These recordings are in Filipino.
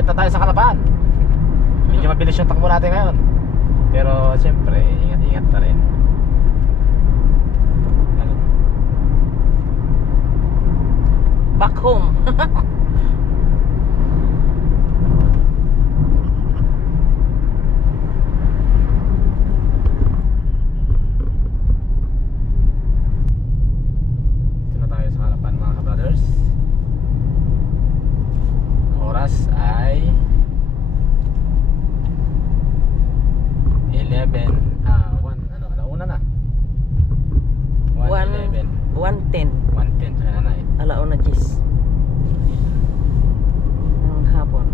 malapit na tayo sa Kalapan. Medyo mabilis yung takbo natin ngayon. Pero siyempre, ingat-ingat pa rin. Back home. Dito na tayo sa Kalapan mga ka-brothers. Oras ay 11, 1, alauna na. 1:11. 1:10. 1:10 sa nanay. Alauna 10. Ng hapon.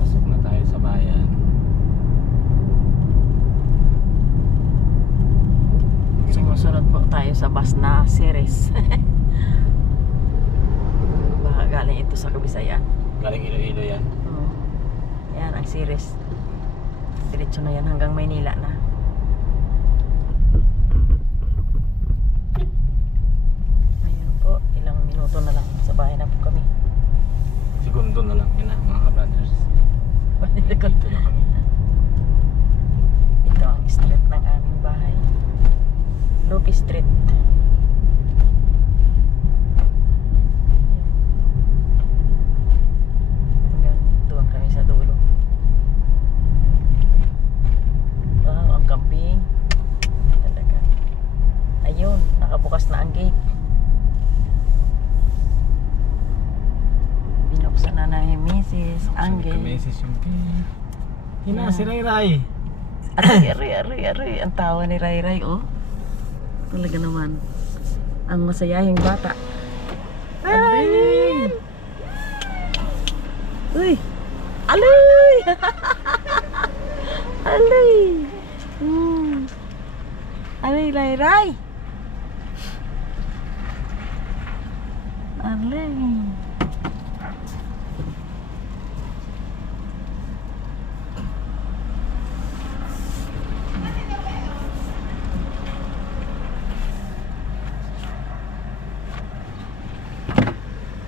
Pasok na tayo sa bayan. Sumusunod po tayo sa bus na series. Baka galing ito sa Kabisayan. Galing Iloilo yan. Yan ang series. Diretso na yan hanggang Maynila na. Ayun po, ilang minuto na lang sa bahay na po kami. Segundo na lang yun na mga ka-brothers. Dito na kami. Ito ang street ng aming bahay. Lupi Street. Hanggang doon kami sa dulo. Wow, ang camping. Talaga. Ayun, nakabukas na ang gate. Binuksan na na yung Mrs. Angge. Message yung Hina, Yeah. si Ray Ray. Aray. Ang tawa ni Ray Ray, oh. Talaga naman. Ang masayahing bata. Ray! Uy! Alay! Alay! Alay, Ray Ray! Alay!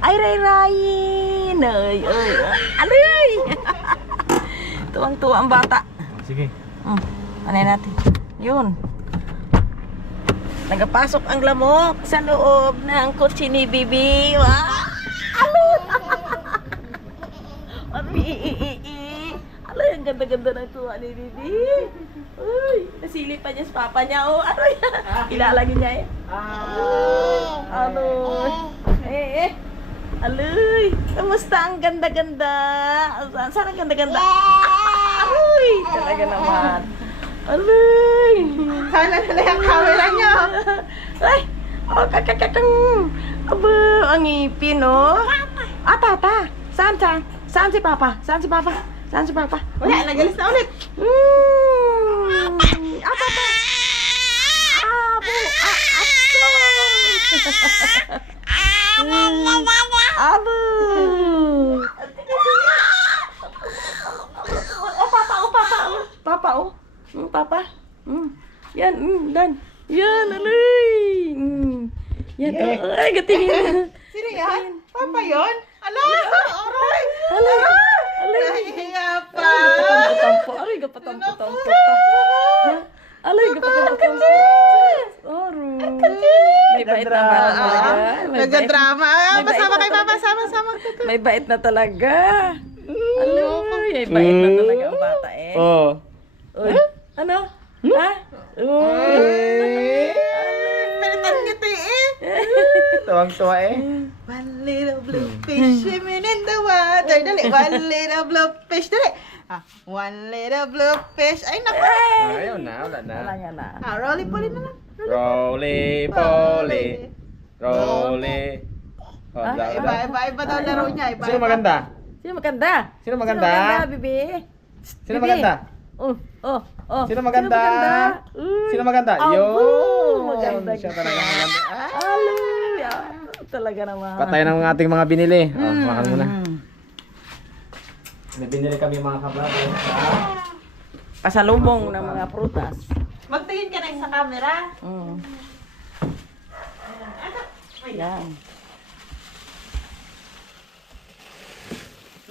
Ay, Ray Rayin! Ay! Alay! Tuwang-tuwa ang bata. Sige. Panay natin. Yun. Nagapasok ang lamok sa loob ng kotse ni Bibi. Wow! Alay! Alay, ang ganda-ganda ng tuwa ni Bibi. Uy, nasilip pa niya sa papa niya. Oh, ano yan? Ilalagay niya eh. Ano? Aloy! Kamusta ang ganda-ganda? Saan ang ganda-ganda? Aloy! Talaga naman. Aloy! Sana na yung camera niyo. Ay! Oh, kakakakang! Aba, ang ngipin, oh. Tata! Saan si Papa? Saan si Papa? Wala, nagalis na ulit. Tata! Abo! Abo! Papa. Yan, dan. Yan, alay. Yan, ay, gatingin. Sino yan? Papa yun? Ala! Aray! Alay. Nahiya pa! Gapatampo. Aray, gapatampo pa. Alay, gapatampo. Oro. May bait na ba talaga? Nagadrama. Masama kay Papa. Sama. May bait na talaga. Alay, may bait na talaga ang bata eh. Oh. Uy, ano? Ha? Uy. Palitan ngiti eh. Tuwang-tuwa eh. One little blue fish swimming in the water. Dali. One little blue fish. Dali. One little blue fish. Ay, naku. Ayaw na, wala na. Wala nga na. Roly-poly na lang. Roly-poly. Roly. Oh, Iba daw laro niya. Iba. Sino maganda? Sino maganda? Sino maganda? Sino maganda, Bibi? Sino Bibi? maganda? Oh. Sino maganda? Uy. Sino maganda? Abo, Yun. maganda. Siya talaga maganda. Hallelujah. Talaga naman. Patay ng ating mga binili. Oh, makan muna. May binili kami mga kabrado. Pasalubong ng mga prutas. Magtingin ka na sa camera. Yan.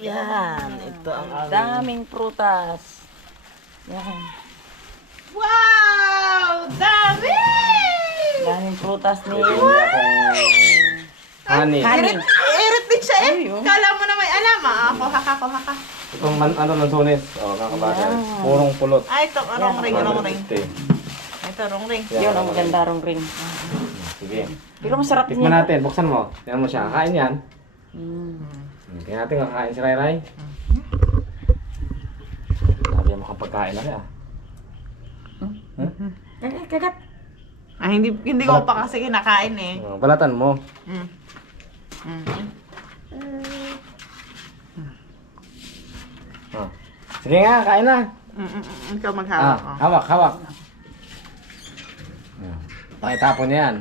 Yan. Ito ang daming prutas. Yan. Wow! Dami! Daming prutas ni... Honey. Honey. Eret din siya eh. Ay, oh. Kala mo na may alam ah. Kuha ka. Itong ano, lansunis. O, mga kabata. Purong pulot. Ay, ito. Rong-ring. 150. Ito, rong-ring. Yun ang maganda rong ring. Sige. Pero masarap Tikman niya. natin. Buksan mo. Tingnan mo siya. Kain yan. Tingnan natin kung kakain si Ray Ray. Sabi mo kang pagkain na rin ah. Kagat. Hindi ko pa kasi kinakain eh. Balatan mo. Oh. Sige nga, kain na. Ikaw maghawak. Hawak. Pakitapon niya yan.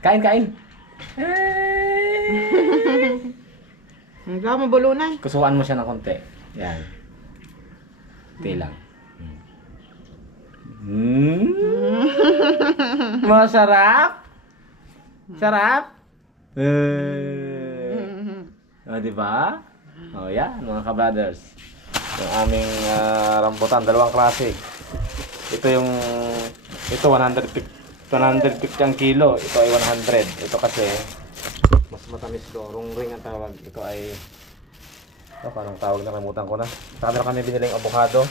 Kain. Ikaw mabulunan. Kusuan mo siya ng konti. Yan. Kunti lang. Masarap? Sarap? Diba? Oh, yan, mga ka-brothers. Yung aming rambutan, dalawang klase. Ito 150 ang kilo. Ito ay 100. Ito kasi mas matamis to. Rong-ring ang tawag. Ito ay parang tawag na, namutan ko na. Sa kanila kami biniling avocado.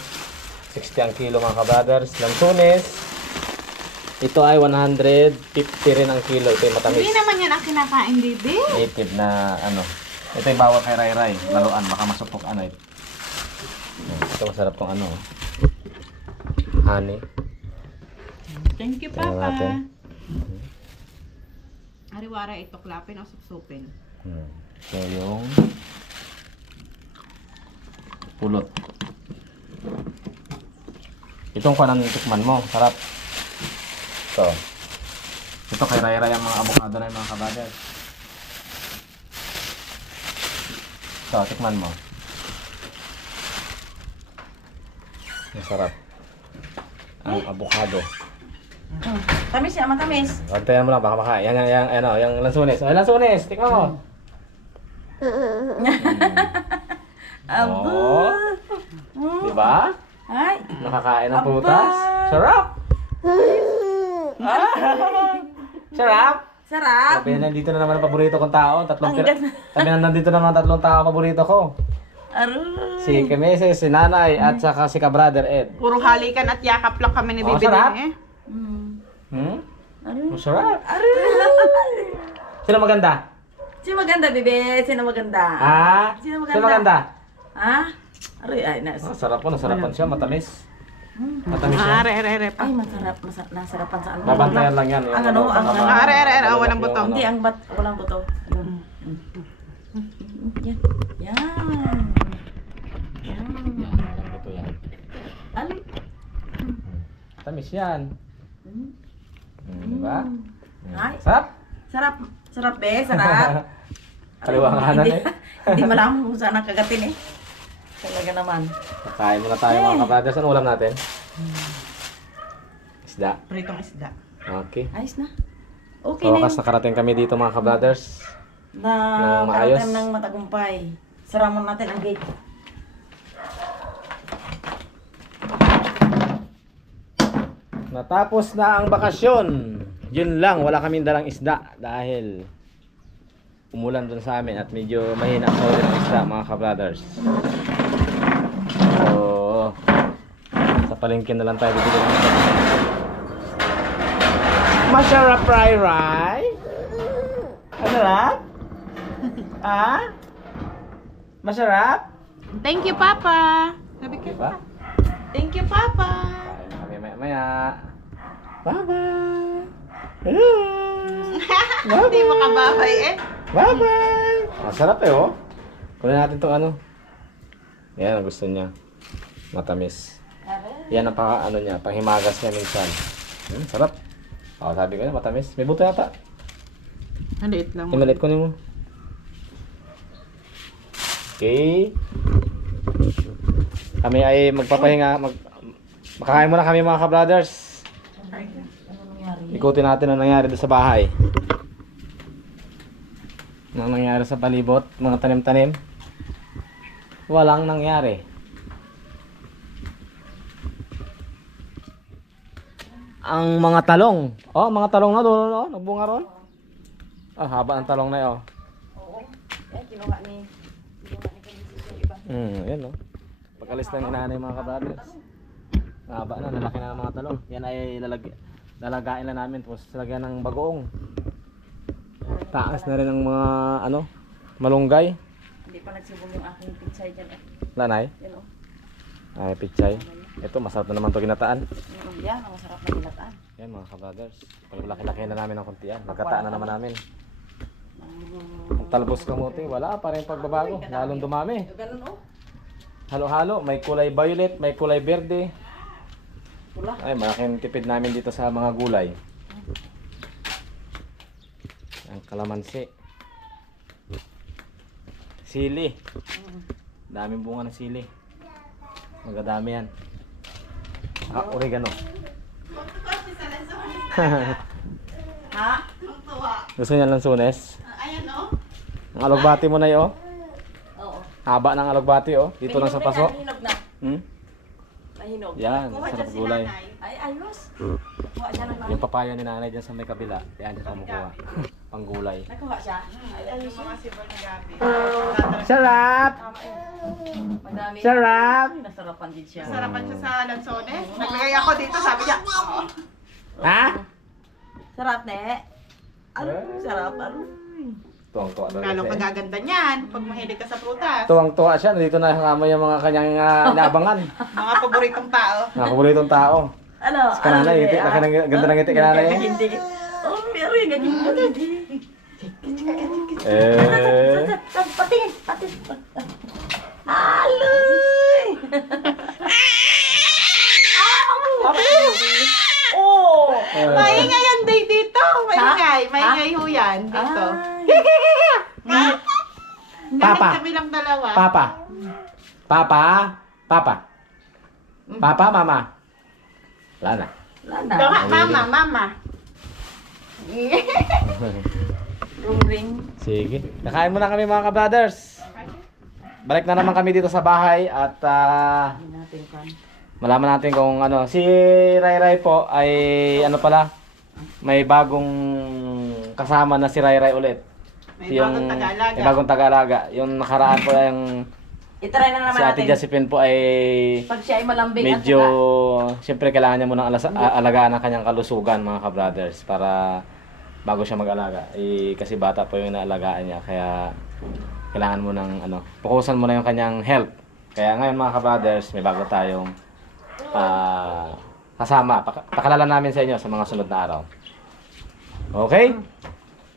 60 ang kilo mga ka-brothers. Lansunes. Ito ay 150 rin ang kilo. Ito ay matamis. Hindi naman yan ang kinakain, baby. Native na ano. Ito ay bawal kay Ray Ray. Laruan, baka masupok ano ito. Ito masarap tong ano. Honey. Thank you, Tingnan natin. Ariwara ito, klapin o supsupin. So yung pulot. Itong kanang tikman mo. Sarap. Ito kay Ray Ray ang mga avocado na yung mga kabaders. Tikman mo. Masarap. Ang avocado. Tamis siya, matamis. Antayan mo lang, baka makain. Yung lansunis. Ay, lansunis! Tikman mo! Aba. Oh. Diba? Ay. Nakakain ng Aba. prutas. Sarap! Sarap! Sarap. Sabi na, nandito na naman ang paborito kong tao. Ang ganda. Sabi na, nandito naman ang 3 tao ang paborito ko. Aroy. Si Kemeses, si Nanay, at saka si Ka-Brother Ed. Puro halikan at yakap lang kami ni Oh, Bibi sarap. eh. Aroy. Masarap. Aroy. Sino maganda? Sino maganda, bebe? Sino maganda? Sino maganda? Sino maganda? Ha? Aroy, ay, Sarap po, nasarapan siya, matamis. Matamis siya. Are pa. Ay, nasarapan sa ano? Babantayan lang yan. Ang ano, ang ano. Are, walang buto. Hindi, ang walang buto. Yun. Yan. Yan. Ito yan. Ano? Matamis yan. Diba? Ay, Sarap? sarap. Sarap, be. Sarap. Kaliwa nga na eh. Hindi malaman kung saan ang kagatin eh. Talaga naman. Kakain muna tayo mga ka-brothers. Ano ulam natin? Isda. Pritong isda. Okay. Ayos na. Okay So, na wakas yun. nakarating kami dito mga ka-brothers. Na Nang maayos. karating ng matagumpay. Sara mo natin ang gate. Natapos na ang bakasyon. Yun lang, wala kaming dalang isda dahil umulan dun sa amin at medyo mahina ang order ng isda mga ka-brothers. So, sa palengke na lang tayo bibili ng isda. Masarap Ray Ray? Masarap? Ah? Masarap? Thank you, Papa. Sabi ka. Diba? Thank you, Papa. Kain na kami maya-maya. Bye-bye! Hindi makababay eh. Bye-bye! Ang sarap eh oh. Kunin natin itong ano. Yan ang gusto niya. Matamis. Yan ang ano niya, panghimagas niya minsan. Sarap. Oh, sabi ko niya, matamis. May buto yata. Maliit lang. Imalit ko niyo mo. Okay. Kami ay magpapahinga. Makakain muna kami mga ka-brothers. Ano nangyari? Ikutin natin ang nangyari doon sa bahay. Anong nangyari sa palibot, mga tanim-tanim? Walang nangyari. Ang mga talong. Oh, mga talong na doon, oh, nagbunga ron. Ah, haba ng talong na 'yo. Oo. Yan, kinuha ni Kanisi sa iba. Yan oh. Pag-alis ng inanay mga kabrothers. Haba na, lalaki na ng mga talong. Yan ay lalagain na namin tapos lagyan ng bagoong. Taas na rin ang mga ano, malunggay. Hindi pa nagsibong yung aking pitsay dyan. Lanay. Yan o. Ay, pichay. Ito, masarap na naman 'to ginataan. Yan, ang masarap na ginataan. Yan mga kabrothers. Pag laki-laki na namin ng kuntian, nagkataan na naman namin. Ang talbos kamote, wala pa rin pagbabago. Lalong dumami. Ganun o. Halo-halo, may kulay violet, may kulay berde. Pula. Ay, malaking tipid namin dito sa mga gulay. Ang kalamansi. Sili. Daming bunga ng sili. Magdadami yan. Ah, oregano. Ha? Gusto niya lansunes? Ayan o. Ang alugbati mo na yun, oh. Oo. Haba ng alugbati, oh. Dito lang sa paso. Nahinog na. Hmm? Nahinog. Yan, Kuha sarap dyan si gulay. nanay. Ay, ayos. Kuha siya ng Yung papaya ni nanay dyan sa may kabila. Yan, dyan kumukuha. Panggulay. Nakuha siya. Ay, ayos. Yung mga sibol na gabi. Sarap! Tama eh. Madami. Sarap! Ay, nasarapan din siya. Sarapan siya sa lansones. Naglagay ako dito, sabi niya, oo. Ha? Sarap, ne? Ano? Sarap, ano? Tuwang-tuwa daw Lalong kasi. kagaganda niyan pag mahilig ka sa prutas. Tuwang-tuwa siya. Nandito na kasama yung mga kanyang inaabangan. Mga paboritong tao. Mga paboritong tao. Ano? Si kananay, ngiti. Laki ng ganda ng ngiti kananay. Hindi. Oh, meron yung ganyan. Eh. Patingin, patingin. Aloy! Oh! Maingay yan day dito. Maingay. Ha? Maingay ho yan dito. Ay. Papa. Kahit kami lang dalawa. Papa. Papa. Papa. Papa, mama. Wala na. Lana. Mama, mama. Ring ring. Sige. Nakain muna kami mga ka-brothers. Balik na naman kami dito sa bahay at Hindi natin kan. malaman natin kung ano. Si Ray Ray po ay ano pala, may bagong kasama na si Ray Ray ulit. May bagong Tagalog. May bagong Tagalog. Yung nakaraan po yung Itry na naman si Ate natin. Josephine po ay Pag siya ay malambing medyo, at siyempre kailangan niya munang alagaan ang kanyang kalusugan mga ka-brothers para bago siya mag-alaga. Eh, kasi bata po yung inaalagaan niya kaya kailangan mo ng ano, fokusan mo na yung kanyang health. Kaya ngayon mga ka-brothers, may bago tayong kasama. Pakalala namin sa inyo sa mga sunod na araw. Okay?